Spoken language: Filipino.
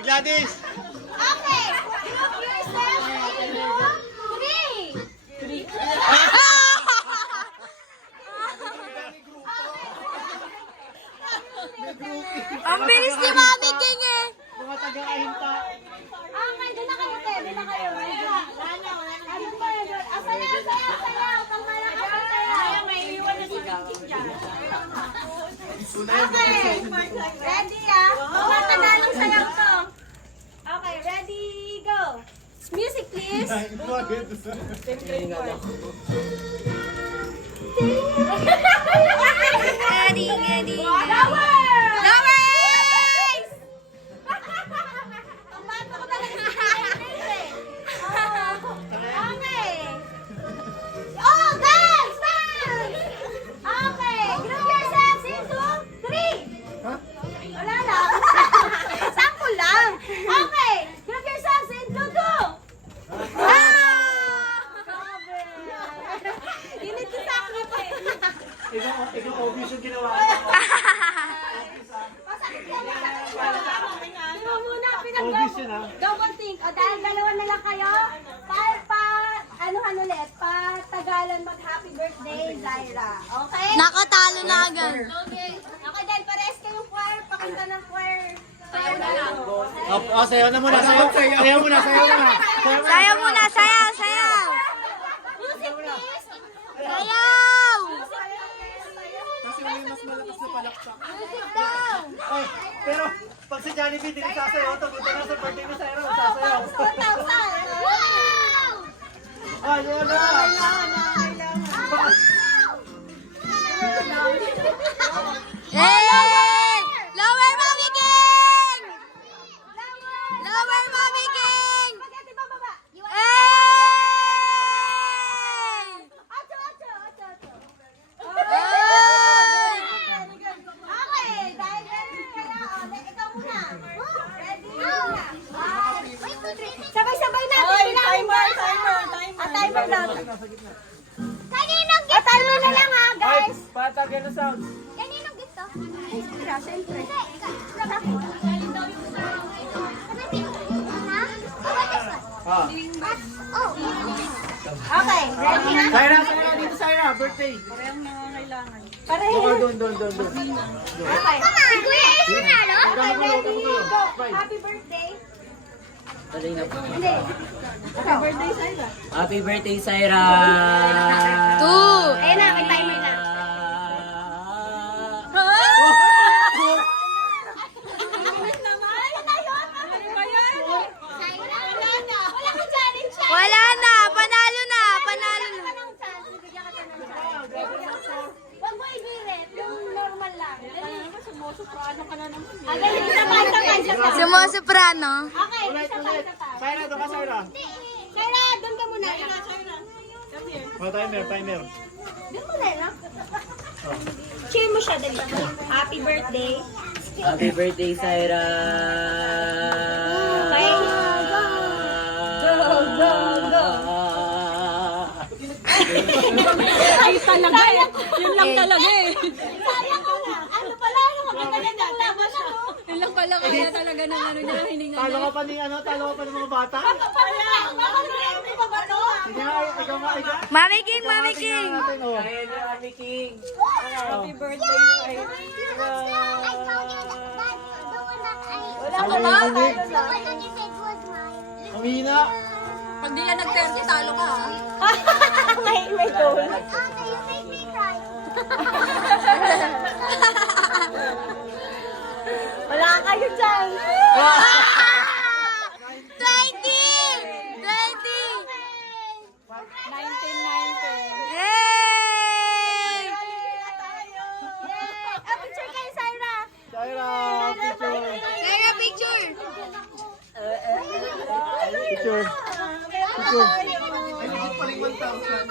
Gladys! Okay! Group yourself into three! Ang bilis ni Mami King eh. Mga taga-ahinta. Okay, doon na kayo, te. Doon na kayo. Ano pa yun? Sayaw, sayaw, sayaw. Pang malakas ang sayaw. May iwan na si Vicky dyan. Okay. Ready ah? Matagalong sayaw to. Okay, ready, go. Music please. Ready, ready. Lower! Lawis! Ang bata ko talaga si Vicky eh. Okay. Oh, dance! Dance! Okay. Group yourselves into three. Wala lang. Sample lang. Okay. Group yourselves into two. Grabe. Init ko sa akin ito eh. Ikaw obvious yung ginawa. Masakit yan. Masakit yan. Di mo muna Obvious yun, ah. double think. O dahil dalawa na lang kayo, anuhan ulit, patagalan mag-happy birthday, Zaira. Okay? Nakatalo na agad. Okay. Okay, dahil pares kayong choir, pakita ng choir. Sayo na lang. Oh, sayaw na muna. Sayaw muna. Sayaw muna, sayaw, sayaw. Music please. Sayaw! Kasi may mas malakas na palakpak. Music daw. Ay, pero pag si Jollibee din sasayaw, dito na sa birthday ni Sarah, sasayaw. 2,000. Wow! Ay, wala. Hey! Lower, Mami King! Lower, Mami King! Spaghetti ba baba? Hey! Ocho, ocho, ocho, ocho. Hey! Okay, dahil ready kaya, ikaw muna. Ready? Sabay-sabay natin. Timer. Timer daw. Kaninong gift? Timer na lang ha, guys. Patagyan na sound. Kaninong gift to? Siyempre. Ah. Oh. Okay, ready na? Sarah, dito Sarah, birthday. Pareho. Doon. Okay. Si Kuya Ace nanalo? Okay, ready? Go. Bye. Happy birthday. Hindi. Happy birthday, Syra! Two. Ayun na, may timer na. Wala na, panalo na, panalo na. Huwag mo ibirit, yung normal lang. Sumusoprano. Sumosoprano. Okay, isa pa. Sarah, doon ka Sarah. Kaya, doon ka muna. Oh, timer. Doon muna, no? Cheer mo siya, dali. Happy birthday. Happy birthday, Syra! Okay. Go. Ay talaga eh. Yun lang talaga eh. Sayang ko na. Ano pala? Maganda na tapos ako. Yun lang pala kaya talaga ng ano niya, hininga Talo niya. ka pa ng mga bata. Hindi pa ba to? Sige nga, ikaw nga. Mami King, Mami King. Natin, oh. Kaya na, Ami King! Happy birthday, Syra. Wala ka ba? Ang hina. Pag di ka nag-30, talo ka ha. May goal. Wala kayo dyan. 20! 1990. Yay! Picture kayo, Syra. Sarah, picture. Sarah, picture! Picture. Ay, hindi ko paling 1,000.